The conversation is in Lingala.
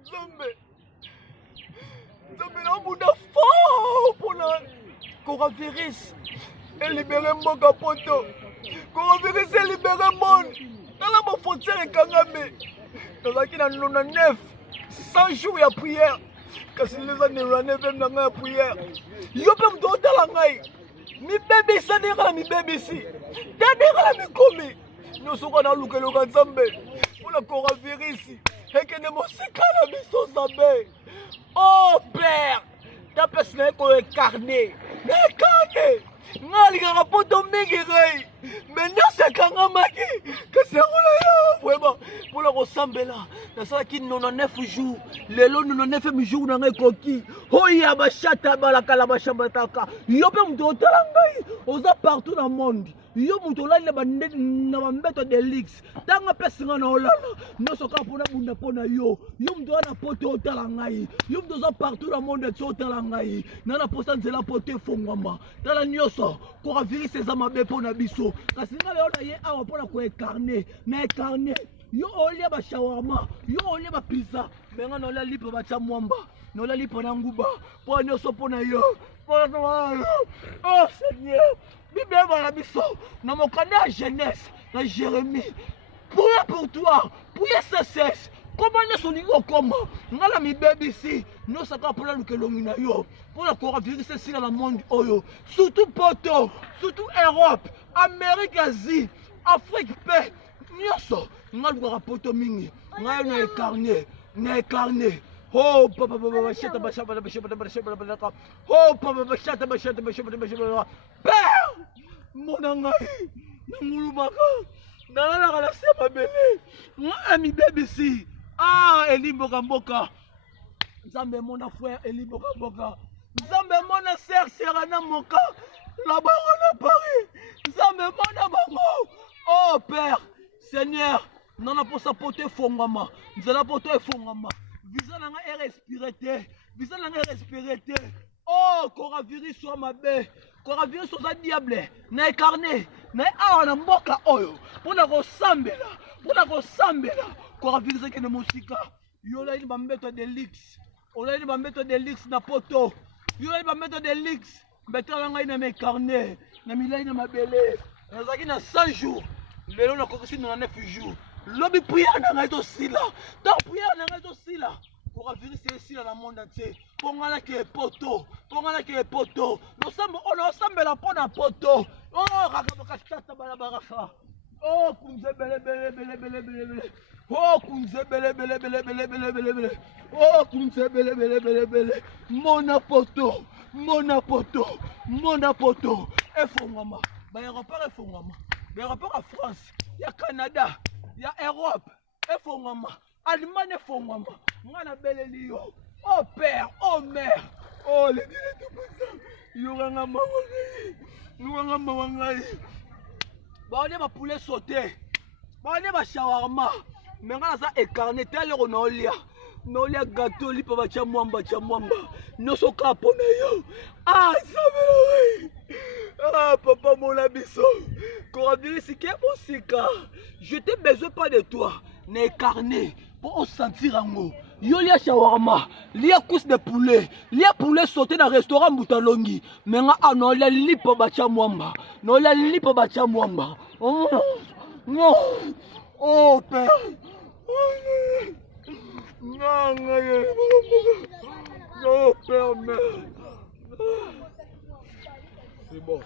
Nzambe na muda fort pour la coronavirus et libérer mboka poto. Coronavirus et libérer monde. Dans la frontière ekangame. Dans la kina 99 100 jours ya prière. Kasi les années rané même dans la prière. Yo pe mdo tala ngai. Mi bébé ça ndeka mi bébé si. Ndeka la mi komi. Nous sommes dans le Nzambe pour le coronavirus. Et que nous sommes biso Nzambe. Oh Père, ta personne est incarnée. Incarnée. Ngali ka poto mingi rei. Maintenant c'est kanga maki. Que c'est vraiment pour le ressembler. Na sala ki 99 jours. Lelo 99 jours na ngai koki. Hoya ba chata ba la kala ba shabataka. Yo pe mto tala ngai. Oza partout dans le monde. Yo muto la na bambeto de lix tanga pesinga na olala no soka pona bunda pona yo muto na poto otala ngai yo muto za partout dans le monde tso otala ngai na posa nzela poto efongwama tala nyoso ko virus eza mabe pona biso kasi ngale ona ye awa pona ko ecarner na ecarner yo olia ba shawarma yo olia ba pizza benga na olia lipa ba cha mwamba na olia lipa na nguba pona nyoso pona yo pona oh Seigneur. Bible va biso na mokanda jeunesse na Jérémie priez pour toi priez sans cesse comment ne solingo koma ngala mi bébé ici nous saka pour la lukelongi na yo pour la coronavirus ici dans le monde oyo surtout poto surtout Europe Amérique Asie Afrique paix nyoso ngaluka poto mingi ngayo na écarné oh papa bachata bachata oh papa bachata Père mon angai namulubaka nalala la sema bele moi ami bébé ici ah elimboka mboka Nzambe mon frère elimboka mboka Nzambe mon sœur serana moka la barona Paris Nzambe mon bango oh Père Seigneur nana posa pote fongama nzela pote fongama visa nanga respirer te oh coronavirus soit mabe coronavirus soit diable na écarné na awa na mboka oyo pona ko sambela coronavirus ke ne musika yola ni bambeto de lix ola ni bambeto de lix na poto yola ni bambeto de lix betala ngai na écarné na milai na mabele nazaki na 100 jours lelo na kokisi na 9 jours lobi prière na ngai to sila donc prière na ngai to sila coronavirus ici dans le monde entier. Pongala qui est poto. Nous sommes la pona poto. Oh, rakabakashata balabaraka. Oh, kunze bele. Oh, kunze bele. Oh, kunze bele. Mona poto. Efongama. Ba aéroport efongama. Ba aéroport à France, il y a Canada, il y a Europe. Efongama. Allemagne efongama. Ngana beleli yo. Oh père, oh mère. Oh les dilettes comme ça. Yoranga mawangai. Ba on est poulet sauté. Ba on est shawarma. Mais ngana ça écarné tel on olia. Nolia gâteau li pa ba cha mwamba. No soka pona yo. Ah ça me ah papa mon abisso. Coronavirus qui est musika. Je t'ai besoin pas de toi. N'est carné pour sentir en haut. Yo lia shawarma, lia couche de poulet, lia poulet sauté dans le restaurant Boutalongi. Mais non lia lipo bacha mwamba. Oh non. Oh père. Non, père, mère. C'est bon.